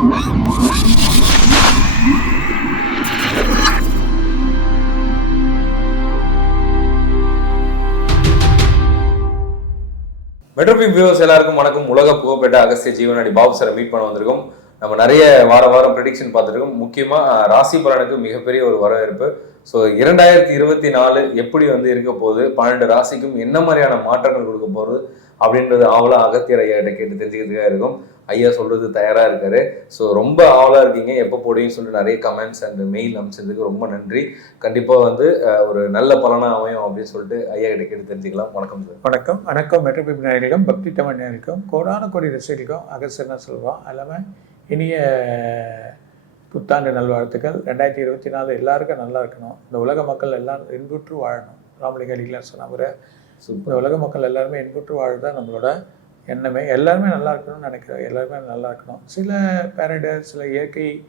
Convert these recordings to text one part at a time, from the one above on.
மெட்ரோபிக் viewers எல்லாருக்கும் வணக்கம். உலக புகழ்பெற்ற அகஸ்திய ஜீவனாடி பாபு சாரை மீட் பண்ண வந்திருக்கோம். நம்ம நிறைய வார வாரம் ப்ரெடிக்ஷன் பார்த்துருக்கோம். முக்கியமாக ராசி பலனுக்கு மிகப்பெரிய ஒரு வரவேற்பு. ஸோ இரண்டாயிரத்தி இருபத்தி நாலு எப்படி வந்து இருக்க போகுது? பன்னெண்டு ராசிக்கும் என்ன மாதிரியான மாற்றங்கள் கொடுக்க போகிறது அப்படின்றது ஆவலாக அகத்தியர் ஐயா கிட்ட கேட்டு தெரிஞ்சுக்கிறதுக்காக இருக்கும். ஐயா சொல்றது தயாரா இருக்காரு. ஸோ ரொம்ப ஆவலா இருக்கீங்க. எப்போ போடுவீங்கன்னு சொல்லிட்டு நிறைய கமெண்ட்ஸ் அண்ட் மெயில் அனுப்பிச்சதுக்கு ரொம்ப நன்றி. கண்டிப்பா வந்து ஒரு நல்ல பலனா அமையும் அப்படின்னு சொல்லிட்டு ஐயா கிட்ட கேட்டு தெரிஞ்சுக்கலாம். வணக்கம் சார். வணக்கம். வணக்கம். மெட்ரோபிபி நாயகம் பக்தி தமிழ் நாயகம் கோடான கோடி ரசிகர்களுக்கும் அகசர்னா சொல்வோம் எல்லாமே இனிய புத்தாண்டு நல்வாழ்த்துக்கள். ரெண்டாயிரத்தி இருபத்தி நாலு எல்லாருக்கும் நல்லா இருக்கணும். இந்த உலக மக்கள் எல்லாம் இன்புற்று வாழணும். ராமலிங்க அடிகளார் சொன்ன மாதிரி இந்த உலக மக்கள் எல்லாருமே இன்புற்று வாழ்தான் நம்மளோட எண்ணமே. எல்லாருமே நல்லா இருக்கணும்னு நினைக்கிறோம் எல்லாருமே நல்லா இருக்கணும். சில பேரடைஸ் சில இயற்கை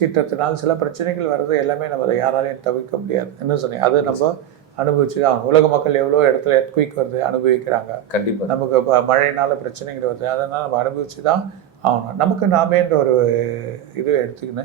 சீற்றத்தினால் சில பிரச்சனைகள் வர்றது எல்லாமே நம்ம அதை யாராலையும் தவிர்க்க முடியாது. என்ன சொன்னீங்க? அது நம்ம அனுபவிச்சு தான் ஆகணும். உலக மக்கள் எவ்வளோ இடத்துல எர்த்குயிக் வருது அனுபவிக்கிறாங்க. கண்டிப்பா. நமக்கு இப்போ மழைனால பிரச்சனைகள் வருது. அதனால் நம்ம அனுபவிச்சு தான் ஆகணும். நமக்கு நாமேன்ற ஒரு இது எடுத்துக்கின்னு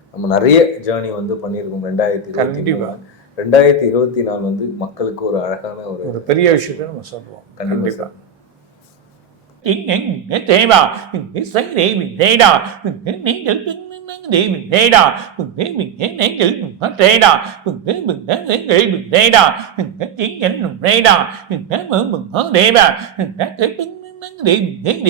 நம்ம நிறைய ஜேர்னி வந்து பண்ணியிருக்கோம். ரெண்டாயிரத்தி இருபத்தி கண்டிப்பா. ரெண்டாயிரத்தி இருபத்தி நாலு வந்து மக்களுக்கு ஒரு அழகான ஒரு ஒரு பெரிய விஷயத்தை நம்ம சொல்லுவோம் mình thấy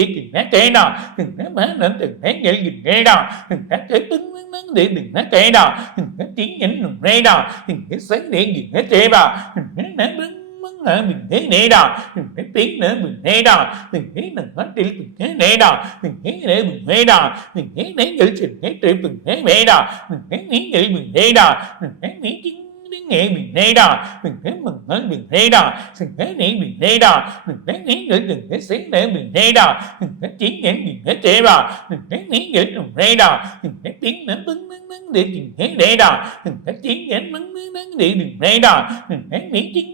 nể đà mình thấy tiếng nữa mình nể đà mình thấy mình nói tiếng mình thấy nể đà mình thấy nể mình nể đà mình thấy nể giữ trình thấy trí mình thấy nể đà mình thấy nghĩ nghĩ mình nể đà mình thấy nghĩ கண்டிப்பா கண்டிப்பாக sir. தேவா சைதேவி தேடா நீங்கள் தேவி தேடா நீங்கள் தேடா நீங்கள் தேடா நீங்கள் தேடா தேவா தேடா தேடா தேடா தேடா சைதேவி தேவா நேடா பின்ன நேடா நாட்டில் நேடா நேடா நீங்கள் சென்னை வேடா நீங்கள் நேடா நேடா நேடா நேடா நீங்கள் செய்த நேடா தேவா நீங்கள் நேடா பின்ன நேடா நேடா மீட்டிங்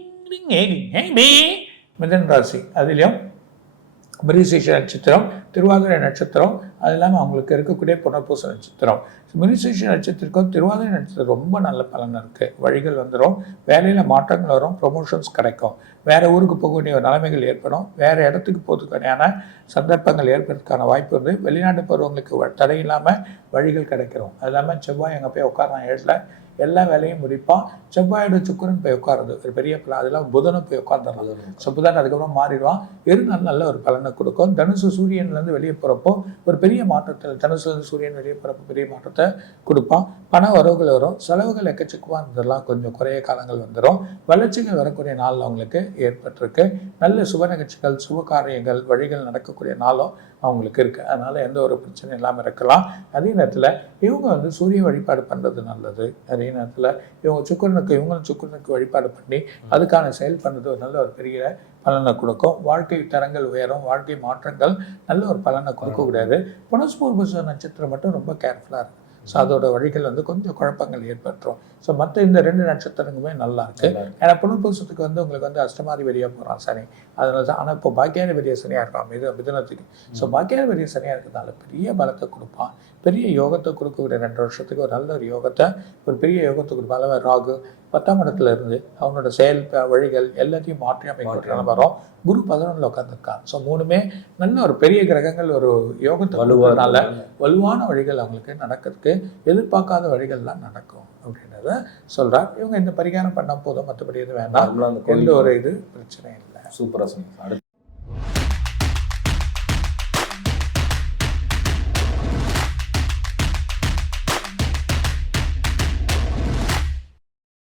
மிதன் ராசி அதுலேயும் மிருகசீஷ நட்சத்திரம் திருவாதிரை நட்சத்திரம் அது இல்லாமல் அவங்களுக்கு இருக்கக்கூடிய புனர்பூச நட்சத்திரம். மிருகசீஷ நட்சத்திரக்கும் திருவாதிரை நட்சத்திரம் ரொம்ப நல்ல பலன் இருக்குது வழிகள் வந்துடும் வேலையில் மாற்றங்கள் வரும் ப்ரொமோஷன்ஸ் கிடைக்கும். வேறு ஊருக்கு போக வேண்டிய நிலைமைகள் ஏற்படும். வேறு இடத்துக்கு போகிறதுக்கான சந்தர்ப்பங்கள் ஏற்படுறதுக்கான வாய்ப்பு வந்து வெளிநாட்டு போகிறவங்களுக்கு வ- தடை இல்லாமல் வழிகள் கிடைக்கிறோம். அது இல்லாமல் செவ்வாய் அங்கே போய் உட்காரலாம் ஏழில் எல்லா வேலையும் முடிப்பான் செவ்வாயோட சுக்கரன் போய் உட்காருது ஒரு பெரிய பலன் அதெல்லாம் புதனை போய் உட்காந்துடலாம் ஸோ புதன் அதுக்கப்புறம் மாறிடுவான் இருந்தாலும் நல்ல ஒரு பலனை கொடுக்கும். தனுசு சூரியன்லேருந்து வெளியே போகிறப்போ ஒரு பெரிய மாற்றத்தில் தனுசுலேருந்து சூரியன் வெளியே போகிறப்போ பெரிய மாற்றத்தை கொடுப்பான் பண வரவுகள் வரும். செலவுகள் எக்கச்சக்கமாக இருந்ததெல்லாம் கொஞ்சம் குறைய காலங்கள் வந்துடும் வளர்ச்சிகள் வரக்கூடிய நாள் அவங்களுக்கு ஏற்பட்டிருக்கு. நல்ல சுப நிகழ்ச்சிகள் சுப காரியங்கள் வழிகள் நடக்கக்கூடிய நாளும் அவங்களுக்கு இருக்குது அதனால் எந்த ஒரு பிரச்சனையும் இல்லாமல் இருக்கலாம். அதே நேரத்தில் இவங்க வந்து சூரிய வழிபாடு பண்ணுறது நல்லது. அதே நேரத்தில் இவங்க சுக்கரனுக்கு இவங்களும் சுக்கரனுக்கு வழிபாடு பண்ணி அதுக்கான செயல் பண்ணுறது ஒரு நல்ல ஒரு பெரிய பலனை கொடுக்கும். வாழ்க்கை தரங்கள் உயரும் வாழ்க்கை மாற்றங்கள் நல்ல ஒரு பலனை கொடுக்கக்கூடாது புனஸ்பூர்பச நட்சத்திரம் மட்டும் ரொம்ப கேர்ஃபுல்லாக இருக்கும் ஸோ அதோட வழிகள் வந்து கொஞ்சம் குழப்பங்கள் ஏற்பட்டுரும். ஸோ மற்ற இந்த ரெண்டு நட்சத்திரங்களுமே நல்லா இருக்கு. ஏன்னா புனர்பூசத்துக்கு வந்து உங்களுக்கு வந்து அஷ்டமாதிபதியாக போகிறான் சனி. அதனால தான் ஆனால் இப்போ பாக்கியாதிபதிய சனியாக இருக்கான். மிது மிதுனத்துக்கு. ஸோ பாக்கியாதிபதிய சனியாக இருக்கிறதுனால பெரிய பலத்தை கொடுப்பான். பெரிய யோகத்தை கொடுக்கக்கூடிய ரெண்டு வருஷத்துக்கு ஒரு நல்ல ஒரு யோகத்தை ஒரு பெரிய யோகத்தை கொடுப்பான். ராகு பத்தாம் இடத்துல இருந்து அவனோட செயல் வழிகள் எல்லாத்தையும் மாற்றி அமைக்கிற நிலைமை வரும் குரு பதினொன்றில் உட்காந்துருக்கான் ஸோ மூணுமே நல்ல ஒரு பெரிய கிரகங்கள் ஒரு யோகத்தை வலுவா வலுவானால இருக்கு. வலுவான வழிகள் அவங்களுக்கு நடக்கிறதுக்கு எதிர்பார்க்காத வழிகள்லாம் நடக்கும் அப்படின்றத சொல்றார். இவங்க இந்த பரிகாரம் பண்ண போதும் மற்றபடி எதுவும் வேண்டாம். எந்த ஒரு இது பிரச்சனை இல்லை. சூப்பரா சொன்னீங்க.